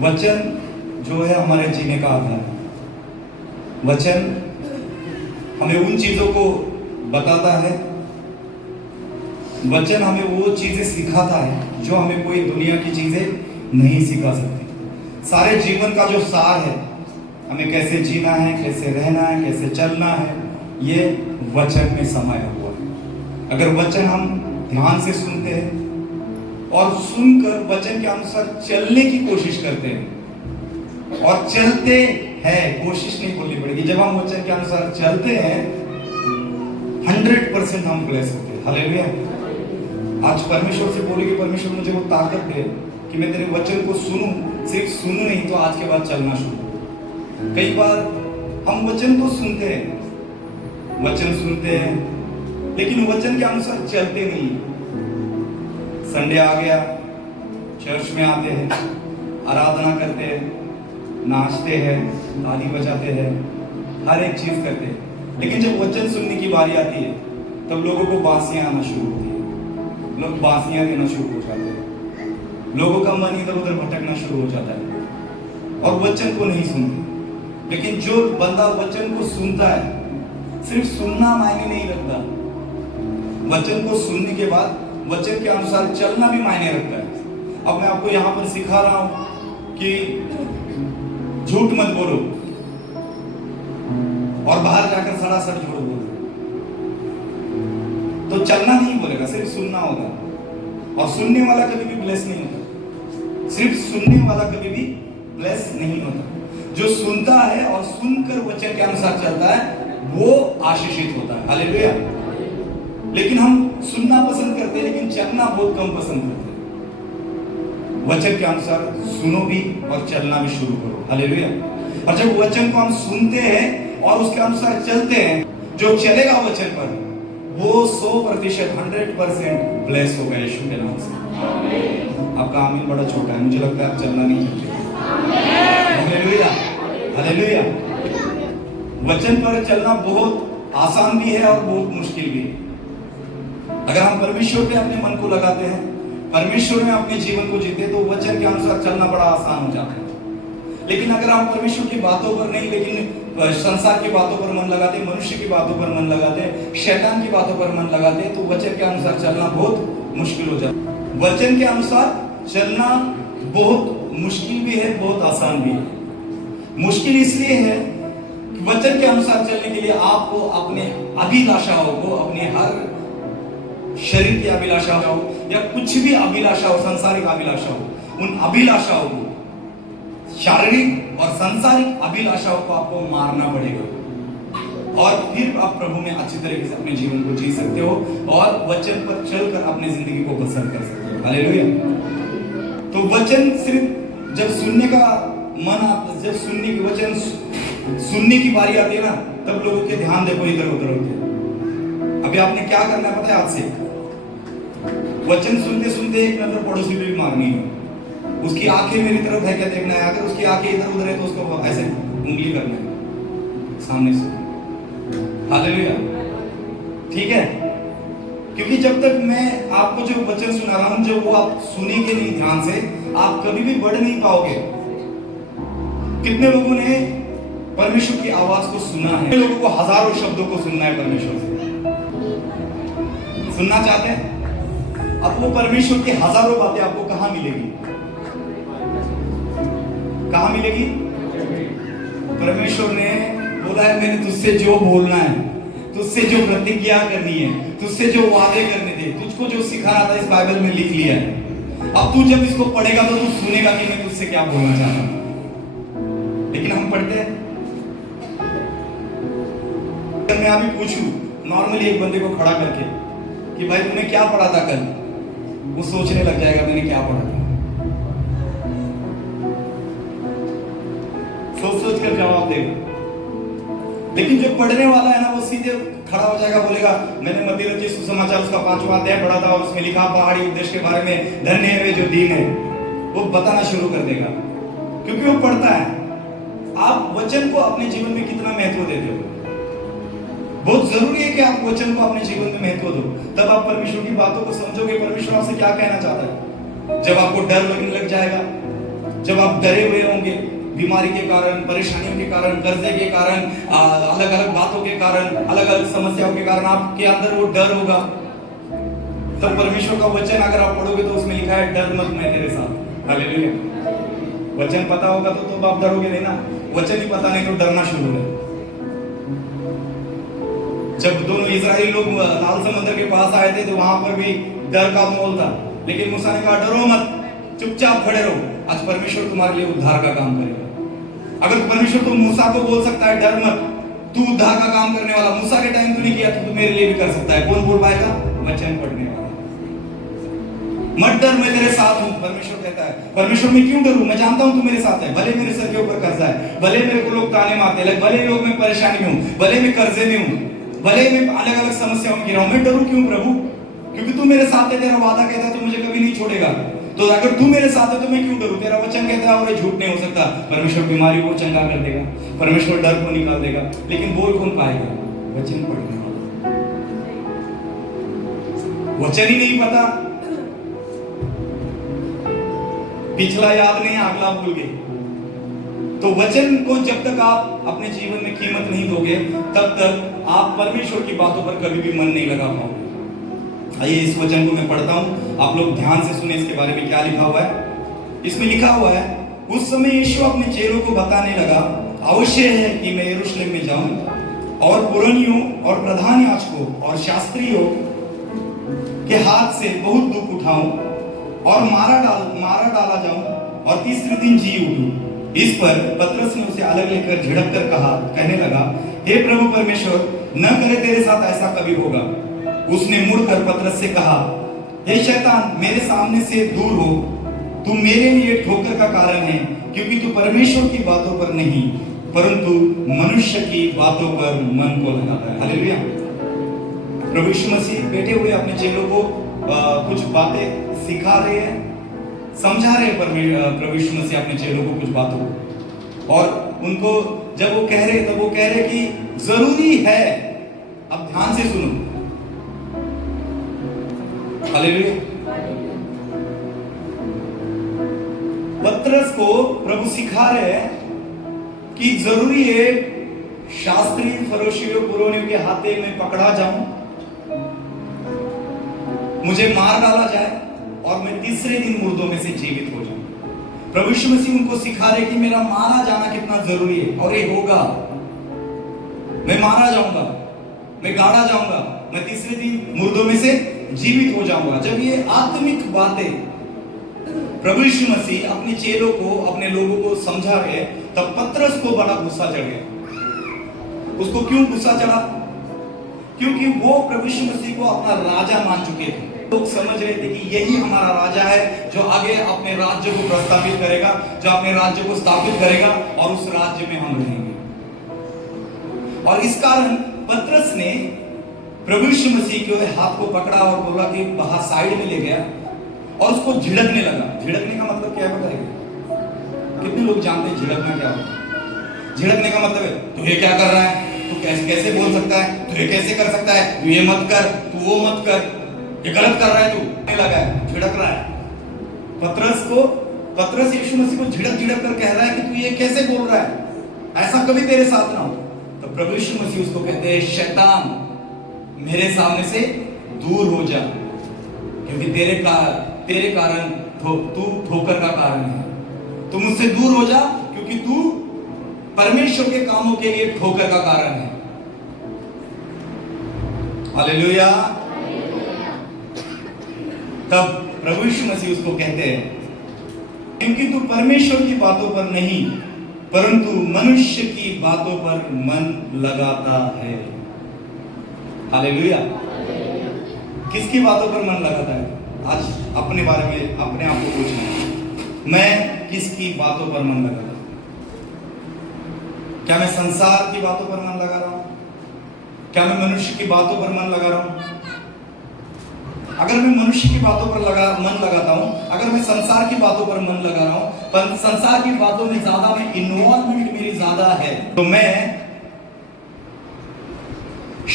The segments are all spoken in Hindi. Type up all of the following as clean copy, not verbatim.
वचन जो है हमारे जीने का आधार है। वचन हमें उन चीजों को बताता है, वचन हमें वो चीजें सिखाता है जो हमें कोई दुनिया की चीजें नहीं सिखा सकती। सारे जीवन का जो सार है, हमें कैसे जीना है, कैसे रहना है, कैसे चलना है, ये वचन में समाया हुआ है। अगर वचन हम ध्यान से सुनते हैं और सुनकर वचन के अनुसार चलने की कोशिश करते हैं और चलते हैं, कोशिश नहीं बोलनी पड़ेगी, जब हम वचन के अनुसार चलते हैं 100% हम ब्लेस होते हैं। हालेलुया। आज परमेश्वर से बोले कि परमेश्वर मुझे वो ताकत दे कि मैं तेरे वचन को सुनूं, सिर्फ सुनूं नहीं तो आज के बाद चलना शुरू। कई बार हम वचन तो सुनते हैं, वचन सुनते हैं, लेकिन वचन के अनुसार चलते नहीं। संडे आ गया, चर्च में आते हैं, आराधना करते हैं, नाचते हैं, ताली बजाते हैं, हर एक चीज करते हैं, लेकिन जब वचन सुनने की बारी आती है तब लोगों को बांसियां आना शुरू होती है। लोग बांसियां देना शुरू हो जाते हैं, लोगों का मन इधर उधर भटकना शुरू हो जाता है और वचन को नहीं सुनते। लेकिन जो बंदा वचन को सुनता है, सिर्फ सुनना मायने नहीं रखता, वचन को सुनने के बाद वचन के अनुसार चलना भी मायने रखता है। अब मैं आपको यहाँ पर सिखा रहा हूं कि झूठ मत बोलो और बाहर जाकर सरासर झूठ बोलो, तो चलना नहीं बोलेगा, सिर्फ सुनना होगा। और सुनने वाला कभी भी ब्लेस नहीं होता, सिर्फ सुनने वाला कभी भी ब्लेस नहीं होता। जो सुनता है और सुनकर वचन के अनुसार चलता है वो आशीषित होता है। हालेलुया। लेकिन हम सुनना पसंद करते हैं लेकिन चलना बहुत कम पसंद करते हैं। वचन के अनुसार सुनो भी और चलना भी शुरू करो। हालेलुया। और जब वचन को हम सुनते हैं और उसके अनुसार चलते हैं, जो चलेगा वचन पर वो 100% 100% ब्लेस होगा यीशु के नाम से। आपका आमीन बड़ा छोटा है, मुझे लगता है आप चलना नहीं चाहते। Hallelujah, hallelujah. वचन पर चलना बहुत आसान भी है और बहुत मुश्किल भी है। अगर हम परमेश्वर पे अपने मन को लगाते हैं, परमेश्वर में अपने जीवन को जीते, तो वचन के अनुसार चलना बड़ा आसान हो जाता है। लेकिन अगर हम परमेश्वर की बातों पर नहीं, लेकिन संसार की बातों पर मन लगाते, मनुष्य की बातों पर मन लगाते, शैतान की बातों पर मन लगाते, तो वचन के अनुसार चलना बहुत मुश्किल हो जाता है। वचन के अनुसार चलना बहुत मुश्किल भी है, बहुत आसान भी है। मुश्किल इसलिए है कि वचन के अनुसार चलने के लिए आपको अपने अभिलाषाओं को, अपने हर शरीर की अभिलाषा हो या कुछ भी अभिलाषा हो, सांसारिक अभिलाषा हो, उन अभिलाषाओं को, शारीरिक और सांसारिक अभिलाषाओं को आपको मारना पड़ेगा और फिर आप प्रभु में अच्छी तरीके से अपने जीवन को जी सकते हो और वचन पर चलकर अपनी जिंदगी को बसर कर सकते हो। हालेलुया। तो वचन सिर्फ जब सुनने का मन आता, जब सुनने की वचन सुनने की बारी आती है ना, तब लोगों के ध्यान देखो इधर उधर होते हैं। अभी आपने क्या करना है पता है? आज से वचन सुनते सुनते एक नजर पड़ोसी पे भी मारनी है, उसकी आंखें मेरी तरफ है क्या देखना है, अगर उसकी आंखें इधर उधर है तो उसको ऐसे उंगली करना है सामने से। हालेलुया। ठीक है, क्योंकि जब तक मैं आपको जो वचन सुना रहा हूं, जब वो आप सुनेंगे नहीं ध्यान से, आप कभी भी बढ़ नहीं पाओगे। कितने लोगों ने परमेश्वर की आवाज को सुना है? लोगों को हजारों शब्दों को सुनना है परमेश्वर से, सुनना चाहते हैं। अब वो परमेश्वर की हजारों बातें आपको कहां मिलेगी? कहां मिलेगी? परमेश्वर ने बोला है मैंने तुझसे जो बोलना है, तुझसे जो प्रतिज्ञा करनी है, तुझसे जो वादे करने थे, तुझको जो सिखाना था इस बाइबल में लिख लिया है। अब तू जब इसको पढ़ेगा तो तू सुनेगा कि मैं तुझसे क्या बोलना चाहता हूं। लेकिन हम पढ़ते हैं, अगर मैं अभी पूछूं नॉर्मली एक बंदे को खड़ा करके कि भाई तूने क्या पढ़ा था कल, वो सोचने लग जाएगा मैंने क्या पढ़ा था। सोच सोच कर जवाब देगा। लेकिन जो पढ़ने वाला है ना, वो सीधे खड़ा हो जाएगा, बोलेगा मैंने मत्ती रचित सुसमाचार उसका 5वां अध्याय पढ़ा था और उसमें लिखा पहाड़ी उपदेश के बारे में, धन्य है वे जो दीन है। वो बताना शुरू कर देगा क्योंकि वो पढ़ता है। आप वचन को अपने जीवन में कितना महत्व देते हो? बहुत जरूरी है कि आप वचन को अपने जीवन में महत्व दो, तब आप परमेश्वर की बातों को समझोगे, परमेश्वर आपसे क्या कहना चाहता है। जब आपको डर लगने लग जाएगा, जब आप डरे हुए होंगे बीमारी के कारण, परेशानियों के कारण, कर्जे के कारण, अलग अलग बातों के कारण, अलग अलग समस्याओं के कारण आपके अंदर वो डर होगा, तब परमेश्वर का वचन अगर आप पढ़ोगे तो उसमें लिखा है डर मत, मैं तेरे साथ। हालेलुया। वचन पता होगा तो आप डरोगे नहीं ना। वचन ही पता नहीं तो डरना शुरू है। जब दोनों इजरायली लोग लाल समुद्र के पास आए थे तो वहां पर भी डर का माहौल था, लेकिन मूसा ने कहा डरो मत, चुपचाप खड़े रहो। आज परमेश्वर तुम्हारे लिए उद्धार का काम करेगा। अगर परमेश्वर तो मूसा को बोल सकता है डर मत, तू उद्धार का काम करने वाला, मूसा के टाइम तूने किया तो तू मेरे लिए भी कर सकता है। कौन बोल पाएगा? वचन पढ़ने वाला। मत डर, मैं तेरे साथ हूं, परमेश्वर कहता है। परमेश्वर मैं क्यों डरूं? मैं जानता हूं तू मेरे साथ है। भले मेरे सर के ऊपर कर्जा है, भले मेरे को लोग ताने मारते हैं, भले लोग मैं परेशानी में हूं, भले मैं कर्जे में हूं, भले मैं अलग अलग समस्याओं में गिरा हूं, मैं डरूं क्यों प्रभु? क्योंकि तू मेरे साथ है, तेरा वादा कहता है तू मुझे कभी नहीं छोड़ेगा। तो अगर तू मेरे साथ है तो मैं क्यों डरूं? तेरा वचन कहता है और ये झूठ नहीं हो सकता। परमेश्वर बीमारी को चंगा कर देगा, परमेश्वर डर को निकाल देगा, लेकिन बोल कौन पाएगा? वचन पढ़ने वाला। वचन ही नहीं पता, पिछला याद नहीं, अगला भूल गए। तो वचन को जब तक आप अपने जीवन में कीमत नहीं दोगे तब तक आप परमेश्वर की बातों पर कभी भी मन नहीं लगा पाओगे। आइए इस वचन को मैं पढ़ता हूं, आप लोग ध्यान से सुने इसके बारे में क्या लिखा हुआ है। इसमें लिखा हुआ है, उस समय यीशु अपने चेलों को बताने लगा, अवश्य है कि मैं यरूशलेम में जाऊं और पुरनियों और प्रधान याजकों और शास्त्रियों के हाथ से बहुत दुख उठाऊं और मारा डाला जाऊं और तीसरे दिन जी उठूं। इस पर पतरस ने उसे अलग लेकर झिड़क कर कहने लगा, हे प्रभु परमेश्वर, न करे तेरे साथ ऐसा कभी होगा। उसने मुड़कर पतरस से कहा, हे शैतान, मेरे सामने से दूर हो, तू मेरे लिए ठोकर का कारण है, क्योंकि तू परमेश्वर की बातों पर नहीं परंतु मनुष्य की बातों पर मन को लगाता है। हालेलुया। प्रभु यीशु मसीह बैठे हुए अपने चेलों को कुछ बातें सिखा रहे हैं, समझा रहे हैं। प्रभु यीशु मसीह अपने चेलों को कुछ बातों को, और उनको जब वो कह रहे तब वो कह रहे कि जरूरी है, अब ध्यान से सुनो। हालेलुया। पतरस को प्रभु सिखा रहे हैं कि जरूरी है शास्त्री फरीसियों पुरोहितों के हाथे में पकड़ा जाऊं, मुझे मार डाला जाए और मैं तीसरे दिन मुर्दों में से जीवित हो जाऊं। प्रभु यीशु मसीह उनको सिखा रहे कि मेरा मारा जाना कितना जरूरी है, और ये होगा। मैं मारा जाऊंगा, मैं गाड़ा जाऊंगा, मैं तीसरे दिन मुर्दों में से जीवित हो जाऊंगा। जब ये आत्मिक बातें प्रभु यीशु मसीह अपने चेलों को, अपने लोगों को समझा रहे, तब पतरस को बड़ा गुस्सा चढ़ गया। उसको क्यों गुस्सा चढ़ा? क्योंकि वो प्रभु यीशु मसीह को अपना राजा मान चुके थे। लोग समझ रहे थे कि यही हमारा राजा है जो आगे अपने राज्य को प्रस्तावित करेगा, जो अपने राज्य को स्थापित करेगा, और उस राज्य में हम रहेंगे। और इस कारण पतरस ने प्रभु यीशु मसीह के हाथ को पकड़ा और बोला कि बाहर साइड में ले गया और उसको झिड़कने लगा। झिड़कने का मतलब क्या है बताइए? कितने लोग जानते हैं झिड़कना क्या होता है? झिड़कने का मतलब है तू ये क्या कर रहा है, तू कैसे बोल सकता है, तू ये कैसे कर सकता है, तू ये मत कर, तू वो मत कर, ये गलत कर रहा है, तू लगा है, झिड़क रहा है। पतरस यीशु मसीह को झिड़क कर कह रहा है कि तू ये कैसे बोल रहा है, ऐसा कभी तेरे साथ ना हो। तो प्रभु यीशु मसीह उसको कहते हैं, शैतान मेरे सामने से दूर हो जा, क्योंकि तेरे कारण तू ठोकर का कारण है। तू मुझसे दूर हो जा, क्योंकि तू परमेश्वर के कामों के लिए ठोकर का कारण है। हालेलुया। तब प्रभु यीशु मसीह उसको कहते हैं, क्योंकि तू परमेश्वर की बातों पर नहीं परंतु मनुष्य की बातों पर मन लगाता है। हालेलुया। किसकी बातों पर मन लगाता है? आज अपने बारे में अपने आप को पूछना, मैं किसकी बातों पर मन लगा रहा हूं? क्या मैं संसार की बातों पर मन लगा रहा हूं? क्या मैं मनुष्य की बातों पर मन लगा रहा हूं? अगर मैं मनुष्य की बातों पर मन लगाता हूं, अगर मैं संसार की बातों पर मन लगा रहा हूं, पर संसार की बातों में ज्यादा में इन्वॉल्वमेंट मेरी ज्यादा है, तो मैं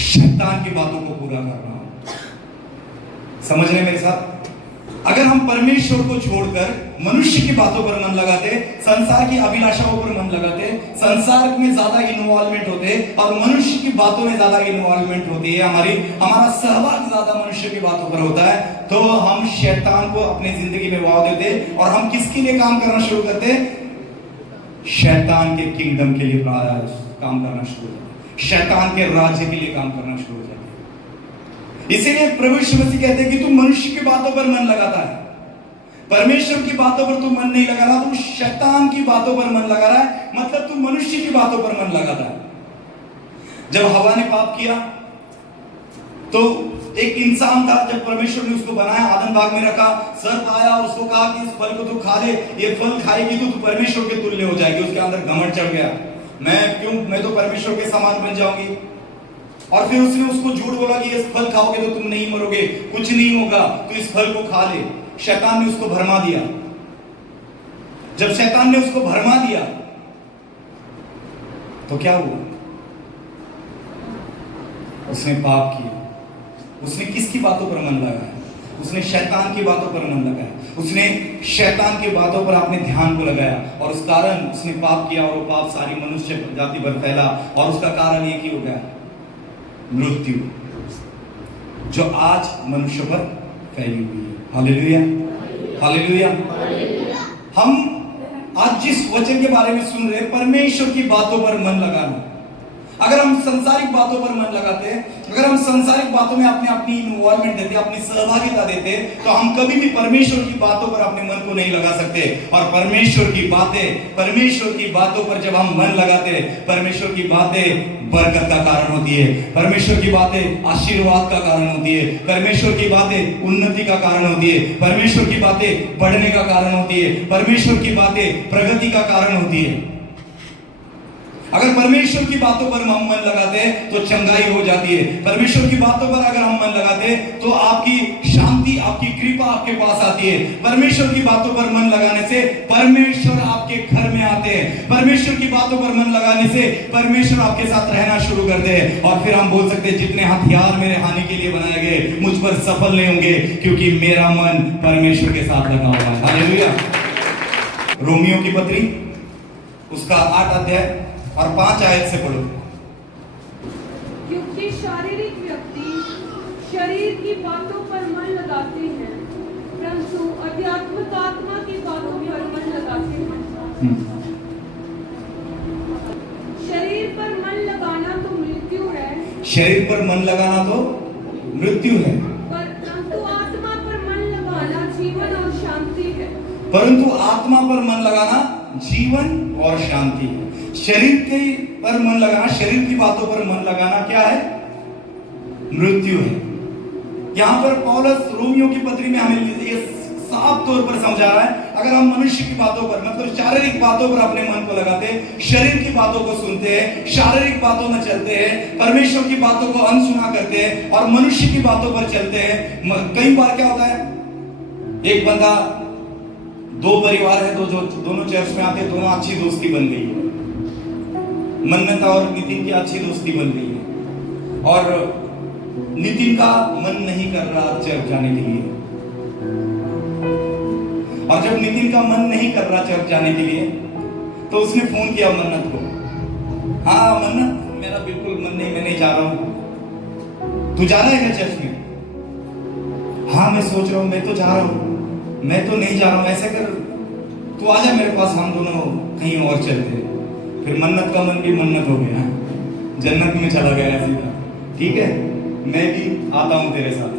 शैतान की बातों को पूरा कर रहा हूं। समझ रहे मेरे साथ? अगर हम परमेश्वर को छोड़कर मनुष्य की बातों पर मन लगाते, संसार की अभिलाषाओं पर मन लगाते, संसार में ज्यादा इन्वॉल्वमेंट होते और मनुष्य की बातों में ज्यादा इन्वॉल्वमेंट होती है, हमारा सहभाग ज्यादा मनुष्य की बातों पर होता है, तो हम शैतान को अपनी जिंदगी में वाव देते और हम किसके लिए काम करना शुरू करते? शैतान के किंगडम के लिए काम करना शुरू हो जाते, शैतान के राज्य के लिए काम करना शुरू हो जाते। इसीलिए प्रभु यीशु मसीह कहते हैं कि तू मनुष्य की बातों पर मन लगाता है, परमेश्वर की बातों पर तू मन नहीं लगा रहा, तू शैतान की बातों पर मन लगा रहा है, मतलब तू मनुष्य की बातों पर मन लगाता है। जब हवा ने पाप किया तो एक इंसान था, जब परमेश्वर ने उसको बनाया, आदम बाग में रखा, सर्प आया और उसको कहा कि इस फल को तू खा ले, ये फल खाएगी तो तू परमेश्वर के तुल्य हो जाएगी। उसके अंदर घमंड चढ़ गया, मैं तो परमेश्वर के समान बन जाऊंगी। और फिर उसने उसको झूठ बोला कि इस फल खाओगे तो तुम नहीं मरोगे, कुछ नहीं होगा, तो इस फल को खा ले। शैतान ने उसको भरमा दिया। जब शैतान ने उसको भरमा दिया तो क्या हुआ? उसने पाप किया। उसने किसकी बातों पर मन लगाया? उसने शैतान की बातों पर मन लगाया। उसने शैतान की बातों पर अपने ध्यान को लगाया और उस कारण उसने पाप किया और वो पाप सारी मनुष्य जाति पर फैला और उसका कारण एक ही हो गया, मृत्यु, जो आज मनुष्य पर फैली हुई है। Hallelujah, hallelujah. हम आज जिस वचन के बारे में सुन रहे हैं, परमेश्वर की बातों पर मन लगाना। अगर हम संसारिक बातों पर मन लगाते, अगर हम संसारिक बातों में अपनी इन्वॉल्वमेंट देते, अपनी सहभागिता देते, तो हम कभी भी परमेश्वर की बातों पर अपने मन को नहीं लगा सकते। और परमेश्वर की बातों पर जब हम मन लगाते, परमेश्वर की बातें बरकत का कारण होती है, परमेश्वर की बातें आशीर्वाद का कारण होती है, परमेश्वर की बातें उन्नति का कारण होती है, परमेश्वर की बातें बढ़ने का कारण होती है, परमेश्वर की बातें प्रगति का कारण होती है। अगर परमेश्वर की बातों पर हम मन लगाते तो चंगाई हो जाती है। परमेश्वर की बातों पर अगर हम मन लगाते तो आपकी शांति, आपकी कृपा आपके पास आती है। परमेश्वर की बातों पर मन लगाने से परमेश्वर आपके घर में आते हैं। परमेश्वर की बातों पर मन लगाने से परमेश्वर आपके साथ रहना शुरू करते हैं। और फिर हम बोल सकते हैं, जितने हथियार मेरे हानि के लिए बनाए गए मुझ पर सफल नहीं होंगे, क्योंकि मेरा मन परमेश्वर के साथ लगा हुआ है। हालेलुया। रोमियो की पत्री उसका 8 अध्याय और 5 आयत से पढ़ो। क्योंकि शारीरिक व्यक्ति शरीर की बातों पर मन लगाते हैं, परंतु आध्यात्मिक आत्मा की बातों पर मन लगाते हैं। शरीर पर मन लगाना तो मृत्यु है, शरीर पर मन लगाना तो मृत्यु है, परंतु आत्मा पर मन लगाना जीवन और शांति है। परंतु आत्मा पर मन लगाना जीवन और शांति है। शरीर के पर मन लगाना, शरीर की बातों पर मन लगाना क्या है? मृत्यु है। यहां पर पौलुस रोमियो की पत्री में हमें ये साफ तौर पर समझा रहा है, अगर हम मनुष्य की बातों पर, मतलब शारीरिक बातों पर अपने मन को लगाते, शरीर की बातों को सुनते हैं, शारीरिक बातों में चलते हैं, परमेश्वर की बातों को अनसुना करते हैं और मनुष्य की बातों पर चलते हैं। कई बार क्या होता है, एक बंदा, 2 परिवार है, दोनों चर्च में आते, दोनों अच्छी दोस्ती बन गई है। मन्नत और नितिन की अच्छी दोस्ती बन गई है और नितिन का मन नहीं कर रहा चर्च जाने के लिए। और जब नितिन का मन नहीं कर रहा चर्च जाने के लिए, तो उसने फोन किया मन्नत को, हाँ मन्नत, मेरा बिल्कुल मन नहीं, मैं नहीं जा रहा हूं, तू जा रहा है क्या चर्च में? हाँ मैं सोच रहा हूं, मैं तो जा रहा हूं, मैं तो नहीं जा रहा हूं, ऐसे कर, तू आजा मेरे पास, हम दोनों कहीं और चलते हैं। फिर मन्नत का मन भी मन्नत हो गया, जन्नत में चला गया सीधा। ठीक है, मैं भी आता हूं तेरे साथ।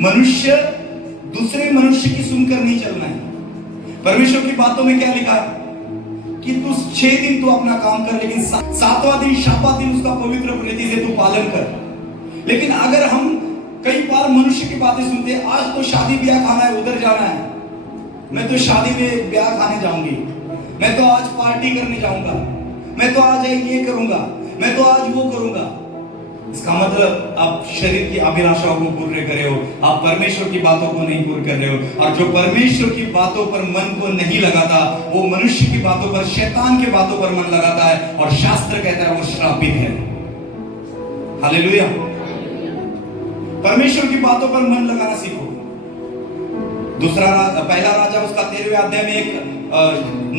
मनुष्य दूसरे मनुष्य की सुनकर नहीं चलना है। परमेश्वर की बातों में क्या लिखा है कि तू 6 दिन तू अपना काम कर, लेकिन 7वां दिन शाबात दिन उसका पवित्र प्रीति से तू पालन कर। लेकिन अगर हम कई बार मनुष्य की बातें सुनते हैं, आज तो शादी ब्याह खाना है, उधर जाना है, मैं तो शादी में ब्याह खाने जाऊंगी, मैं तो आज पार्टी करने जाऊंगा, मैं तो आज ये करूंगा, मैं तो आज वो करूंगा। इसका मतलब आप शरीर की अभिलाषाओं को पूरे कर रहे हो, आप परमेश्वर की बातों को नहीं पूरे कर रहे हो। और जो परमेश्वर की बातों पर मन को नहीं लगाता, वो मनुष्य की बातों पर, शैतान की बातों पर मन लगाता है, और शास्त्र कहता है वो श्रापित है। हालेलुया। परमेश्वर की बातों पर मन लगाना सीखो। पहला राजा उसका 13वें अध्याय में एक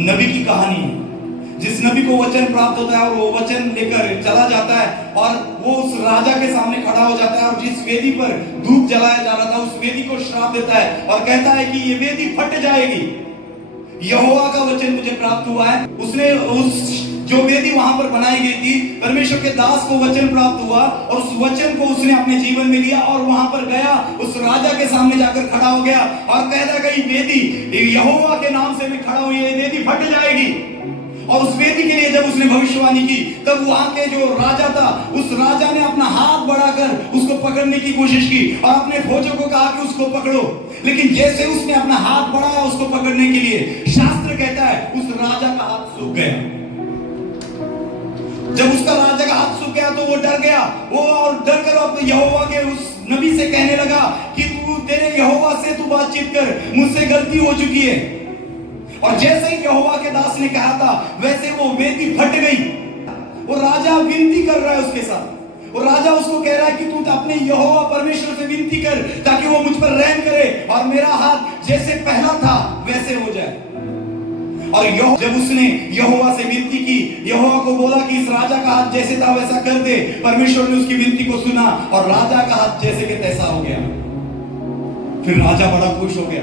नबी की कहानी है, जिस नबी को वचन प्राप्त होता है और वो वचन लेकर चला जाता है और वो उस राजा के सामने खड़ा हो जाता है और जिस वेदी पर धूप जलाया जा रहा था उस वेदी को श्राप देता है और कहता है कि ये वेदी फट जाएगी। यहोवा का वचन मुझे प्राप्त हुआ है। उसने उस जो वेदी वहां पर बनाई गई थी, परमेश्वर के दास को वचन प्राप्त हुआ और उस वचन को उसने अपने जीवन में लिया और वहां पर गया, उस राजा के सामने जाकर खड़ा हो गया और कहता गई वेदी यहोवा के नाम से मैं खड़ा हूं, ये वेदी फट जाएगी। और उस वेदी के लिए जब उसने भविष्यवाणी की तब वहां के जो राजा था, उस राजा ने अपना हाथ बढ़ाकर उसको पकड़ने की कोशिश की और अपने फौजों को कहा कि उसको पकड़ो, लेकिन जैसे उसने अपना हाथ बढ़ाया उसको पकड़ने के लिए, शास्त्र कहता है उस राजा का हाथ सूख गया। जब उसका राजा का हाथ सूख गया तो वो डर गया, वो और डर कर अपने यहोवा के उस नबी से कहने लगा कि तू तेरे यहोवा से तू बातचीत कर, मुझसे गलती हो चुकी है। और जैसे ही यहोवा के दास ने कहा था वैसे वो वेदी फट गई। वो राजा विनती कर रहा है उसके साथ, वो राजा उसको कह रहा है कि तू अपने यहोवा परमेश्वर से विनती कर ताकि वो मुझ पर रहम करे और मेरा हाथ जैसे पहला था वैसे हो जाए। और जब उसने यहोवा से विनती की, यहोवा को बोला कि इस राजा का हाथ जैसे था वैसा कर दे, परमेश्वर ने उसकी विनती को सुना और राजा का हाथ जैसे के तैसा हो गया। फिर राजा बड़ा खुश हो गया।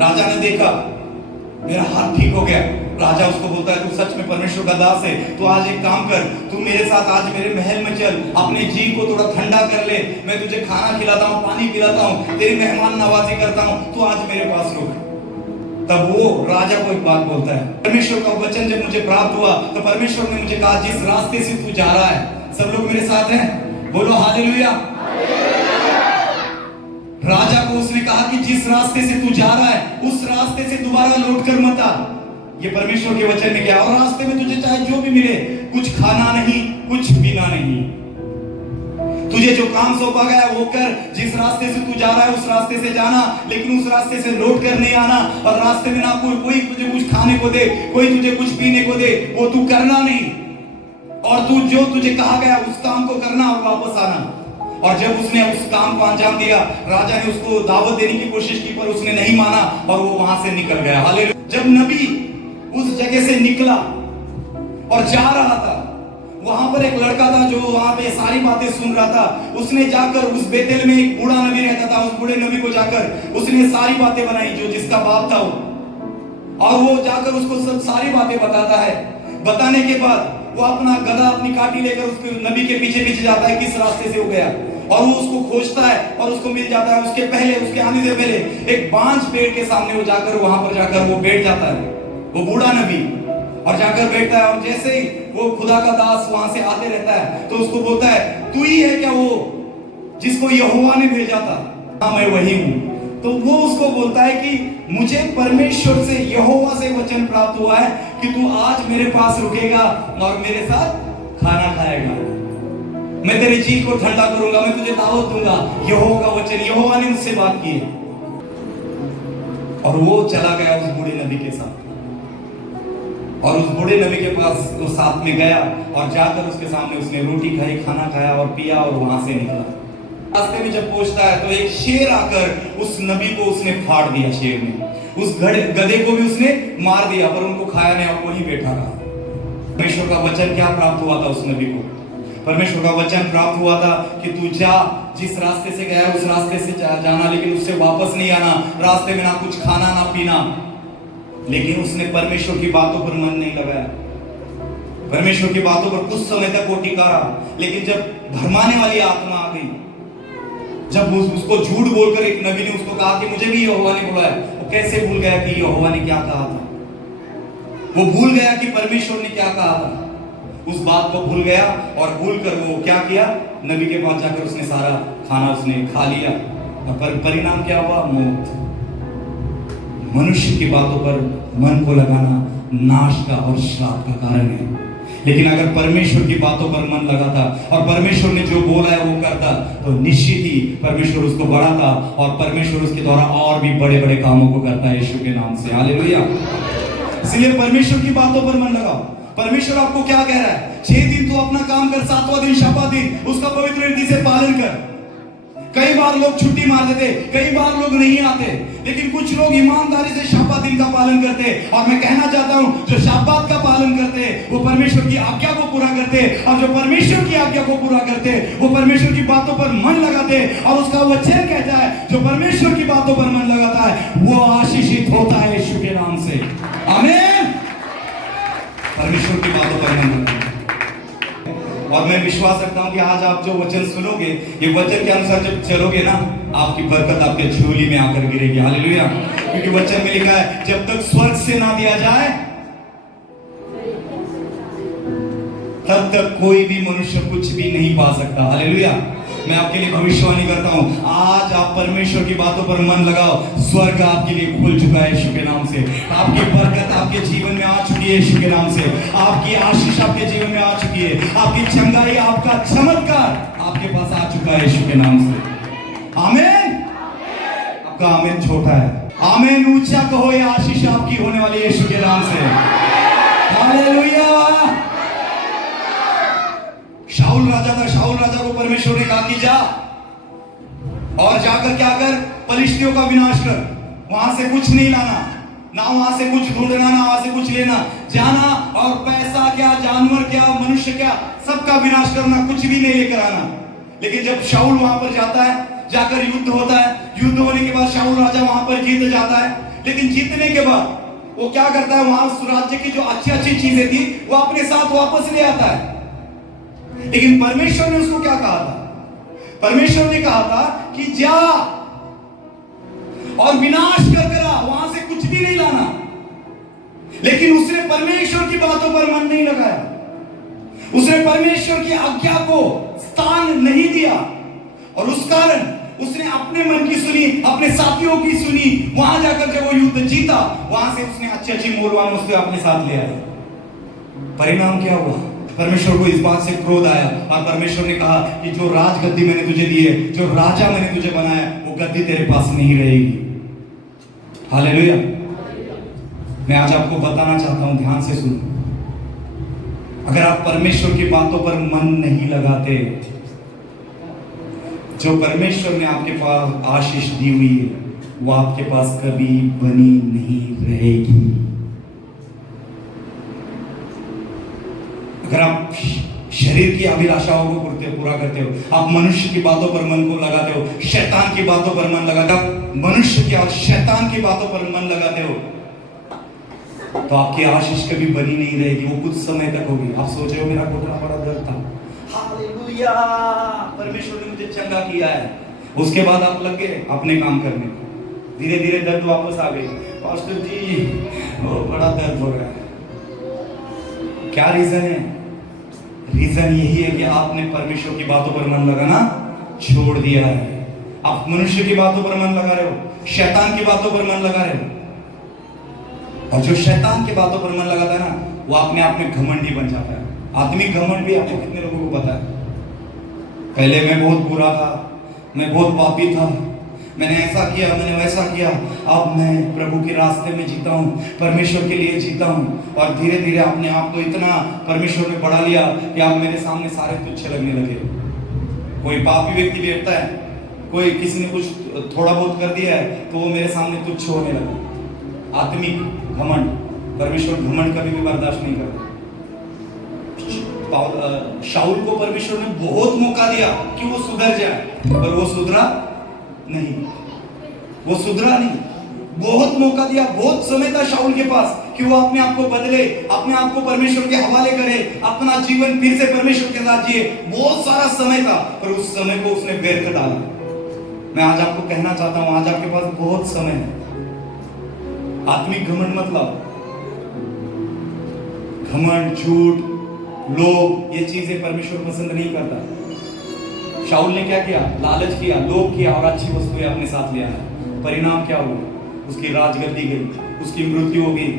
राजा ने देखा मेरा हाथ ठीक हो गया। राजा उसको बोलता है तू सच में परमेश्वर का दास है, तो आज एक काम कर, तू मेरे साथ आज मेरे महल में चल, अपने जी को थोड़ा ठंडा कर ले, मैं तुझे खाना खिलाता हूँ, पानी पिलाता हूँ, तेरी मेहमान नवाजी करता हूँ, तू आज मेरे पास रुक। तब वो राजा को एक बात बोलता है, परमेश्वर का वचन जब मुझे प्राप्त हुआ तो परमेश्वर ने मुझे कहा जिस रास्ते से तू जा रहा है, सब लोग मेरे साथ हैं, बोलो हालेलुया। राजा को उसने कहा कि जिस रास्ते से तू जा रहा है उस रास्ते से दोबारा लौट कर मत आ। ये परमेश्वर के वचन में क्या, और रास्ते में तुझे चाहे जो भी मिले, कुछ खाना नहीं, कुछ पीना नहीं, तुझे जो काम सौंपा गया वो कर, जिस रास्ते से तू जा रहा है उस रास्ते से जाना, लेकिन उस रास्ते से लौट कर नहीं आना। और रास्ते में ना कोई तुझे कुछ खाने को दे, कोई तुझे कुछ पीने को दे, वो तू करना नहीं, और तू जो तुझे कहा गया उस काम को करना और वापस आना। और जब उसने उस काम को अंजाम दिया, राजा ने उसको दावत देने की कोशिश की पर उसने नहीं माना और वो वहां से निकल गया। हालेलुया। जब नबी उस जगह से निकला और जा रहा था, वहां पर एक लड़का था जो वहां पे सारी बातें सुन रहा था। उसने जाकर उस बेतेल में एक बूढ़ा नबी रहता था, उस बूढ़े नबी को जाकर उसने सारी बातें बनाई जो जिसका बाप था वो, और वो जाकर उसको सब सारी बातें बताता है। बताने के बाद वो अपना गधा अपनी काठी लेकर उसके नबी के पीछे पीछे जाता है किस रास्ते से हो गया, और वो उसको खोजता है और उसको मिल जाता है। उसके आने से पहले एक बांझ पेड़ के सामने वो जाकर वहां पर जाकर वो बैठ जाता है, वो बूढ़ा नबी, और जाकर बैठता है। और जैसे ही वो खुदा का दास वहां से आते रहता है तो उसको बोलता है तू ही है क्या वो जिसको यहोवा ने भेजा था? हाँ मैं वही हूं। तो वो उसको बोलता है कि मुझे परमेश्वर से यहोवा से वचन प्राप्त हुआ है कि तू आज मेरे पास रुकेगा और मेरे साथ खाना खाएगा, मैं तेरे जी को ठंडा करूंगा, मैं तुझे दावत दूंगा। यहोवा का वचन, यहोवा ने मुझसे बात की है। और वो चला गया उस बूढ़े नबी के साथ, और उस बूढ़े नबी के पास वो साथ में गया और जाकर उसके सामने उसने रोटी खाई, खाना खाया और पिया और वहां से निकला। रास्ते में जब पहुंचता है तो एक शेर आकर उस नबी को उसने फाड़ दिया। शेर ने उस गधे को भी उसने मार दिया, पर उनको खाया नहीं और वहीं बैठा रहा। परमेश्वर का वचन क्या प्राप्त हुआ था उस नबी को? परमेश्वर का वचन प्राप्त हुआ था कि तू जा, जिस रास्ते से गया उस रास्ते से जाना, लेकिन उससे वापस नहीं आना। रास्ते में ना कुछ खाना ना पीना। लेकिन उसने परमेश्वर की बातों पर मन नहीं लगाया, परमेश्वर की बातों पर कुछ समय तक वो टिका रहा। लेकिन जब भरमाने वाली आत्मा आ गई, जब उसको झूठ बोलकर एक नबी ने उसको कहा कि मुझे भी यहोवा ने बुलाया, वो कैसे भूल गया कि यहोवा ने क्या कहा था? वो भूल गया कि परमेश्वर ने क्या कहा था। उस बात को भूल गया और भूल कर वो क्या किया, नबी के पास जाकर उसने सारा खाना उसने खा लिया, और परिणाम क्या हुआ? मौत। मनुष्य की बातों पर मन को लगाना नाश का और श्राप का कारण है। लेकिन अगर परमेश्वर की बातों पर मन लगाता और परमेश्वर ने जो बोला है वो करता, तो निश्चित ही परमेश्वर उसको बढ़ाता और परमेश्वर उसके द्वारा और भी बड़े बड़े कामों को करता है यीशु के नाम से। हालेलुया। इसलिए परमेश्वर की बातों पर मन लगाओ। परमेश्वर आपको क्या कह रहा है? 6 दिन तो अपना काम कर, 7वां दिन शपथ दिन उसका पवित्र रीति से पालन कर। कई बार लोग छुट्टी मार देते, कई बार लोग नहीं आते, लेकिन कुछ लोग ईमानदारी से शब्बात दिन का पालन करते। और मैं कहना चाहता हूं, जो शब्बात का पालन करते वो परमेश्वर की आज्ञा को पूरा करते, और जो परमेश्वर की आज्ञा को पूरा करते वो परमेश्वर की बातों पर मन लगाते। और उसका वचन कहता है, जो परमेश्वर की बातों पर मन लगाता है वो आशीषित होता है यीशु के नाम से। आमीन। परमेश्वर की बातों पर मन लगाता है। और मैं विश्वास रखता हूं कि आज आप जो वचन सुनोगे, ये वचन के अनुसार जब चलोगे ना, आपकी बरकत आपके झोली में आकर गिरेगी। हालेलुया। क्योंकि वचन में लिखा है, जब तक स्वर्ग से ना दिया जाए तब तक कोई भी मनुष्य कुछ भी नहीं पा सकता। हालेलुया। मैं आपके लिए भविष्यवाणी करता हूं, आज आप परमेश्वर की बातों पर मन लगाओ, स्वर्ग आपके लिए खुल चुका है यीशु के नाम से। आपकी बरकत आपके जीवन में आ चुकी है यीशु के नाम से। आपकी आशीष आपके जीवन में आ चुकी है। आपकी चंगाई, आपका चमत्कार आपके पास आ चुका है यीशु के नाम से। आमीन। आपका आमीन छोटा है, आमीन ऊंचा कहो। ये आशीष आपकी होने वाली है यीशु के नाम से। हालेलुया। शाऊल राजा था, शाऊल राजा को परमेश्वर ने कहा कि जा और जाकर क्या कर, पलिश्तियों का विनाश कर। वहां से कुछ नहीं लाना, ना वहां से कुछ ढूंढना, ना वहां से कुछ लेना। जाना और पैसा क्या, जानवर क्या, मनुष्य क्या, सबका विनाश करना, कुछ भी नहीं लेकर आना। लेकिन जब शाऊल वहां पर जाता है, जाकर युद्ध होता है, युद्ध होने के बाद शाऊल राजा वहां पर जीत जाता है। लेकिन जीतने के बाद वो क्या करता है, वहां उस राज्य की जो अच्छी अच्छी चीजें थी वो अपने साथ वापस ले आता है। लेकिन परमेश्वर ने उसको क्या कहा था? परमेश्वर ने कहा था कि जा और विनाश कर आ, वहां से कुछ भी नहीं लाना। लेकिन उसने परमेश्वर की बातों पर मन नहीं लगाया, उसने परमेश्वर की आज्ञा को स्थान नहीं दिया, और उस कारण उसने अपने मन की सुनी, अपने साथियों की सुनी। वहां जाकर जब वो युद्ध जीता, वहां से उसने अच्छी अच्छी मूल्यवान वस्तुएं अपने साथ ले आए। परिणाम क्या हुआ? परमेश्वर को इस बात से क्रोध आया, और परमेश्वर ने कहा कि जो राजगद्दी मैंने तुझे दी है, जो राजा मैंने तुझे बनाया, वो गद्दी तेरे पास नहीं रहेगी। हालेलुया। मैं आज आपको बताना चाहता हूं, ध्यान से सुनो। अगर आप परमेश्वर की बातों पर मन नहीं लगाते, जो परमेश्वर ने आपके पास आशीष दी हुई है वो आपके पास कभी बनी नहीं रहेगी। अगर आप शरीर की अभिलाषाओं को पूरा करते हो, आप मनुष्य की बातों पर मन को लगाते हो, शैतान की बातों पर मन लगाते हो, मनुष्य की और शैतान की बातों पर मन लगाते हो, तो आपकी आशीष कभी बनी नहीं रहेगी। वो कुछ समय तक होगी। आप सोच रहे हो मेरा घुटना बड़ा दर्द था, हालेलुया, परमेश्वर ने मुझे चंगा किया है। उसके बाद आप लग गए अपने काम करने, धीरे धीरे दर्द वापस आ गई। पास्टर जी बड़ा दर्द हो रहा है। क्या रीजन है? रीजन यही है कि आपने परमेश्वर की बातों पर मन लगाना छोड़ दिया है। आप मनुष्य की बातों पर मन लगा रहे हो, शैतान की बातों पर मन लगा रहे हो। और जो शैतान की बातों पर मन लगाता है ना, वो अपने आप में घमंडी बन जाता है। आत्मिक घमंड भी आपको कितने लोगों को पता है? पहले मैं बहुत बुरा था, मैं बहुत पापी था, मैंने ऐसा किया, मैंने वैसा किया, अब मैं प्रभु के रास्ते में जीता हूँ, परमेश्वर के लिए जीता हूँ। और धीरे धीरे अपने आप को इतना परमेश्वर ने बढ़ा लिया कि आप मेरे सामने सारे तुच्छ लगने लगे। कोई पापी व्यक्ति बैठता है, कोई किसी ने कुछ थोड़ा बहुत कर दिया है तो वो मेरे सामने तुच्छ होने लगा। आत्मिक घमंड, परमेश्वर घमंड कभी भी बर्दाश्त नहीं करता। शाऊल को परमेश्वर ने बहुत मौका दिया कि वो सुधर जाए, पर वो सुधरा नहीं, वो सुधरा नहीं। बहुत मौका दिया, बहुत समय था शाऊल के पास कि वो अपने आप को बदले, अपने आप को परमेश्वर के हवाले करे, अपना जीवन फिर से परमेश्वर के साथ जिए। बहुत सारा समय था, पर उस समय को उसने व्यर्थ डाला। मैं आज आपको कहना चाहता हूं, आज आपके पास बहुत समय है। आत्मिक घमंड मतलब घमंड, झूठ, लोभ, ये चीजें परमेश्वर पसंद नहीं करता। शाऊल ने क्या किया? लालच किया, लोभ किया और अच्छी वस्तुएं अपने साथ ले आया। परिणाम क्या हुआ? उसकी राजगद्दी गई, उसकी मृत्यु हो गई,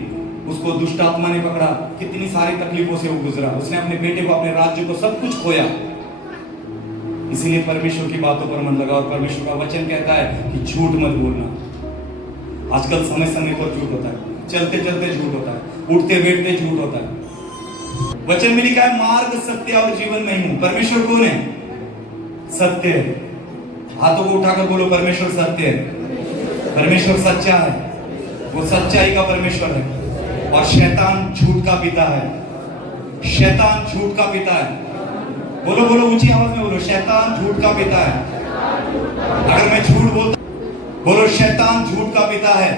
उसको दुष्ट आत्मा ने पकड़ा, कितनी सारी तकलीफों से वो गुजरा। उसने अपने बेटे को, अपने राज्य को, सब कुछ खोया। इसीलिए परमेश्वर की बातों पर मन लगा। और परमेश्वर का वचन कहता है कि झूठ मत बोलना। आजकल समय समय पर झूठ होता है, चलते चलते झूठ होता है, उठते बैठते झूठ होता है। वचन में लिखा है मार्ग, सत्य और जीवन में हूं। परमेश्वर कौन है? सत्य है। हाथों को उठाकर बोलो परमेश्वर सत्य है, परमेश्वर सच्चा है, वो सच्चाई का परमेश्वर है। और शैतान झूठ का पिता है, शैतान झूठ का पिता है। बोलो बोलो ऊंची आवाज में बोलो, शैतान झूठ का पिता है। अगर मैं झूठ बोलता, बोलो शैतान झूठ का पिता है।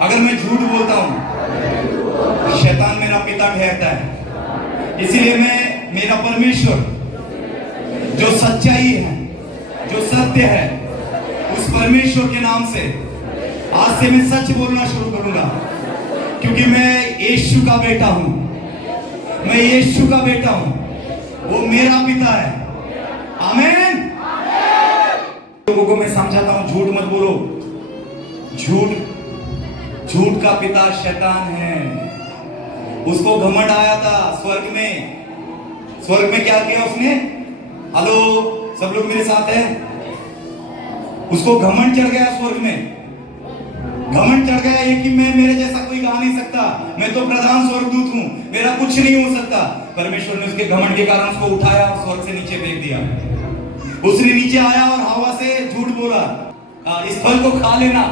अगर मैं झूठ बोलता हूं, शैतान मेरा पिता ठहरता है। इसलिए मैं, मेरा परमेश्वर जो सच्चाई है, जो सत्य है, उस परमेश्वर के नाम से आज से मैं सच बोलना शुरू करूंगा, क्योंकि मैं यीशु का बेटा हूं, मैं यीशु का बेटा हूं, वो मेरा पिता है। आमीन। लोगों को मैं समझाता हूं, झूठ मत बोलो। झूठ का पिता शैतान है। उसको घमंड आया था स्वर्ग में क्या किया उसने? हेलो, सब लोग मेरे साथ हैं? उसको घमंड चढ़ गया स्वर्ग में, घमंड चढ़ गया ये कि मैं, मेरे जैसा कोई गा नहीं सकता, मैं तो प्रधान स्वर्गदूत हूं, मेरा कुछ नहीं हो सकता। परमेश्वर ने उसके घमंड के कारण उसको उठाया और स्वर्ग से नीचे फेंक दिया। उसने नीचे आया और हवा से झूठ बोला, इस फल को खा लेना,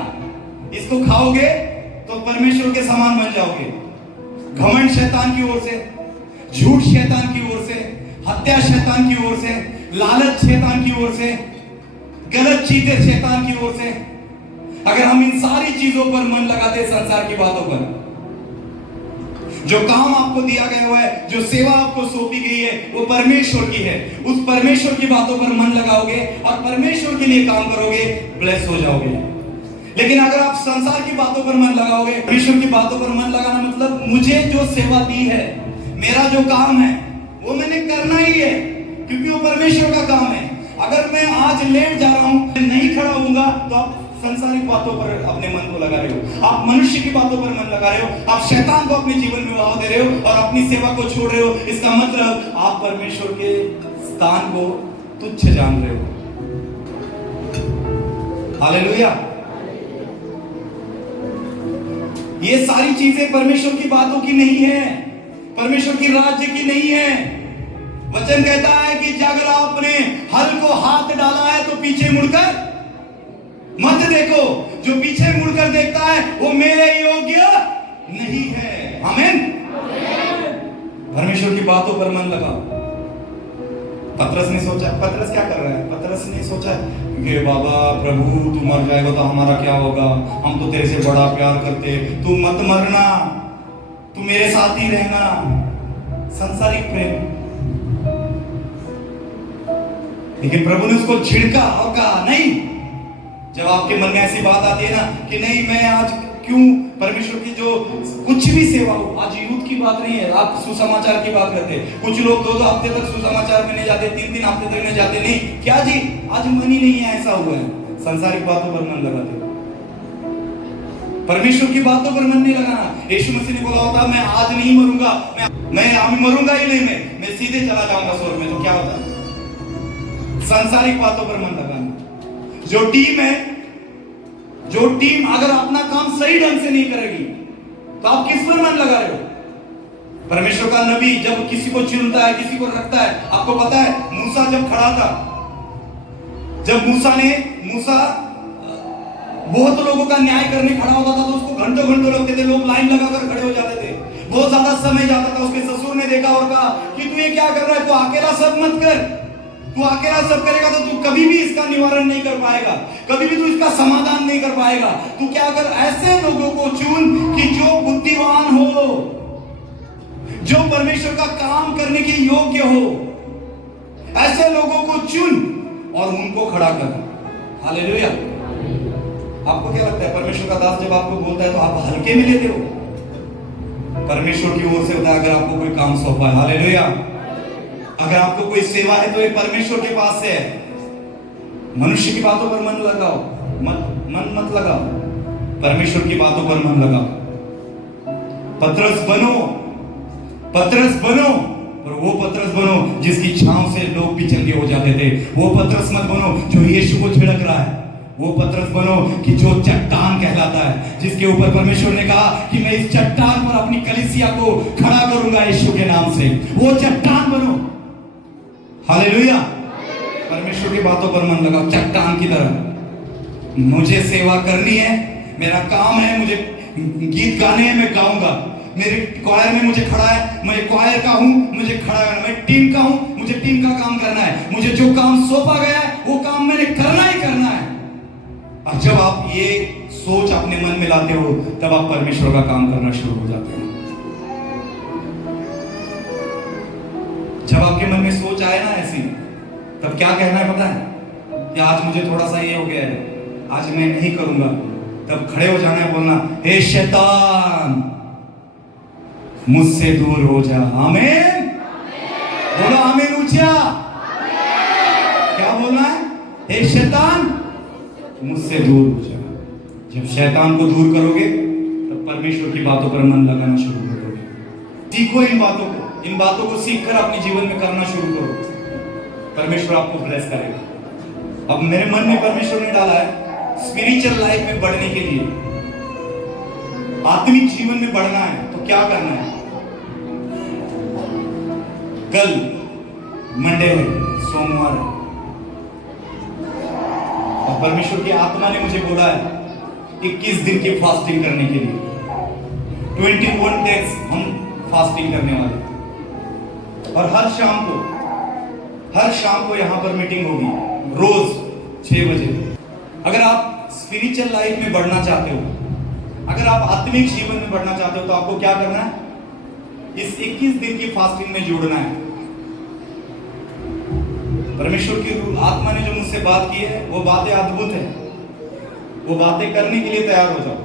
इसको खाओगे तो परमेश्वर के समान बन जाओगे। घमंड शैतान की ओर से, झूठ शैतान की ओर से, हत्या शैतान की ओर से, लालच शैतान की ओर से, गलत चीजें शैतान की ओर से। अगर हम इन सारी चीजों पर मन लगाते, संसार की बातों पर, जो काम आपको दिया गया हुआ है, जो सेवा आपको सौंपी गई है, वो परमेश्वर की है, उस परमेश्वर की बातों पर मन लगाओगे और परमेश्वर के लिए काम करोगे, ब्लेस हो जाओगे। लेकिन अगर आप संसार की बातों पर मन लगाओगे, परमेश्वर की बातों पर मन लगाना मतलब मुझे जो सेवा दी है, मेरा जो काम है, वो मैंने करना ही है, क्योंकि वो परमेश्वर का काम है। अगर मैं आज लेट जा रहा हूं, नहीं खड़ा होऊंगा, तो आप संसारिक बातों पर अपने मन को लगा रहे हो, आप मनुष्य की बातों पर मन लगा रहे हो, आप शैतान को अपने जीवन में वाव दे रहे हो और अपनी सेवा को छोड़ रहे हो। इसका मतलब आप परमेश्वर के स्थान को तुच्छ जान रहे हो। हालेलुया। ये सारी चीजें परमेश्वर की बातों की नहीं है, परमेश्वर की राज्य की नहीं है। वचन कहता है कि अगर आपने हल को हाथ डाला है तो पीछे मुड़कर मत देखो, जो पीछे मुड़कर देखता है वो मेरे योग्य नहीं है। आमीन। परमेश्वर की बातों पर मन लगा। पतरस ने सोचा, पतरस क्या कर रहा है? पतरस ने सोचा कि बाबा प्रभु तू मर जाएगा तो हमारा क्या होगा, हम तो तेरे से बड़ा प्यार करते, तू मत मरना, तू मेरे साथ ही रहना। सांसारिक प्रेम। लेकिन प्रभु ने उसको झिड़का और कहा नहीं। जब आपके मन में ऐसी बात आती है ना कि नहीं, मैं आज क्यों परमेश्वर की जो कुछ भी सेवा हो, आज यूथ की बात नहीं है, आप सुसमाचार की बात करते हैं। कुछ लोग 2-2 हफ्ते तक सुसमाचार में नहीं जाते, 3-3 हफ्ते तक नहीं जाते। नहीं, क्या जी आज मन ही नहीं है, ऐसा हुआ है। संसारिक बातों पर मन लगाते, परमेश्वर की बातों पर मन नहीं लगाना। यीशु मसीह ने बोला होता मैं आज नहीं मरूंगा, मैं मरूंगा ही नहीं, मैं सीधे चला जाऊंगा स्वर्ग में, तो क्या होता? सांसारिक बातों पर मन लगाना। जो टीम अगर अपना काम सही ढंग से नहीं करेगी तो आप किस पर मन लगा रहे हो? परमेश्वर का नबी जब किसी को चुनता है, किसी को रखता है, आपको पता है मूसा जब खड़ा था, जब मूसा बहुत लोगों का न्याय करने खड़ा होता था तो उसको घंटों लगते थे, लोग लाइन लगाकर खड़े हो जाते थे, बहुत ज्यादा समय जाता था। उसके ससुर ने देखा और कहा कि तू ये क्या कर रहा है, तू अकेला सब मत कर, तू अकेला सब करेगा तो तू कभी भी इसका निवारण नहीं कर पाएगा, कभी भी तू इसका समाधान नहीं कर पाएगा। तू क्या कर, ऐसे लोगों को चुन कि जो बुद्धिमान हो, जो परमेश्वर का काम करने के योग्य हो, ऐसे लोगों को चुन और उनको खड़ा कर। हालेलुया। आपको क्या लगता है, परमेश्वर का दास जब आपको बोलता है तो आप हल्के में लेते हो? परमेश्वर की ओर से होता है अगर आपको कोई काम सौंपा है। हालेलुया। अगर आपको कोई सेवा है तो ये परमेश्वर के पास से है। मनुष्य की बातों पर मन लगाओ, मत लगाओ, परमेश्वर की बातों पर मन लगाओ। पतरस बनो, और वो पतरस बनो जिसकी छांव से लोग भी चंगे हो जाते थे। वो पतरस मत बनो जो यीशु को छिड़क रहा है। वो पतरस बनो कि जो चट्टान कहलाता है, जिसके ऊपर परमेश्वर ने कहा कि मैं इस चट्टान पर अपनी कलीसिया को खड़ा करूंगा यीशु के नाम से। वो चट्टान बनो। हालेलुया। परमेश्वर परमेश्वर की बातों पर मन लगाओ चट्टान की तरह। मुझे सेवा करनी है, मेरा काम है, मुझे गीत गाने हैं, मैं गाऊंगा। मेरे क्वायर में मुझे खड़ा है, मैं क्वायर का हूं, मुझे खड़ा है, मैं टीम का हूं, मुझे टीम का काम करना है। मुझे जो काम सौंपा गया है वो काम मैंने करना ही करना है। और जब आप ये सोच अपने मन में लाते हो तब आप परमेश्वर का काम करना शुरू हो जाते हो। जब आपके मन में सोच आए ना ऐसी, तब क्या कहना है पता है कि आज मुझे थोड़ा सा ये हो गया है, आज मैं नहीं करूंगा। तब खड़े हो जाना है, बोलना हे शैतान मुझसे दूर हो जा। आमीन बोलो, आमीन ऊंचा। क्या बोलना है? हे शैतान मुझसे दूर हो जा। जब शैतान को दूर करोगे तब परमेश्वर की बातों पर मन लगाना शुरू करोगे। सीखो इन बातों को सीखकर अपने जीवन में करना शुरू करो। परमेश्वर आपको ब्लेस करेगा। अब मेरे मन में परमेश्वर ने डाला है स्पिरिचुअल लाइफ में बढ़ने के लिए, आत्मिक जीवन में बढ़ना है तो क्या करना है। कल मंडे है, सोमवार है, और परमेश्वर की आत्मा ने मुझे बोला है 21 दिन की फास्टिंग करने के लिए। 21 डेज हम फास्टिंग करने वाले हैं। और हर शाम को यहां पर मीटिंग होगी, रोज 6 बजे। अगर आप स्पिरिचुअल लाइफ में बढ़ना चाहते हो, अगर आप आत्मिक जीवन में बढ़ना चाहते हो तो आपको क्या करना है? इस 21 दिन की फास्टिंग में जुड़ना है। परमेश्वर की आत्मा ने जो मुझसे बात की है वो बातें अद्भुत है। वो बातें करने के लिए तैयार हो जाओ।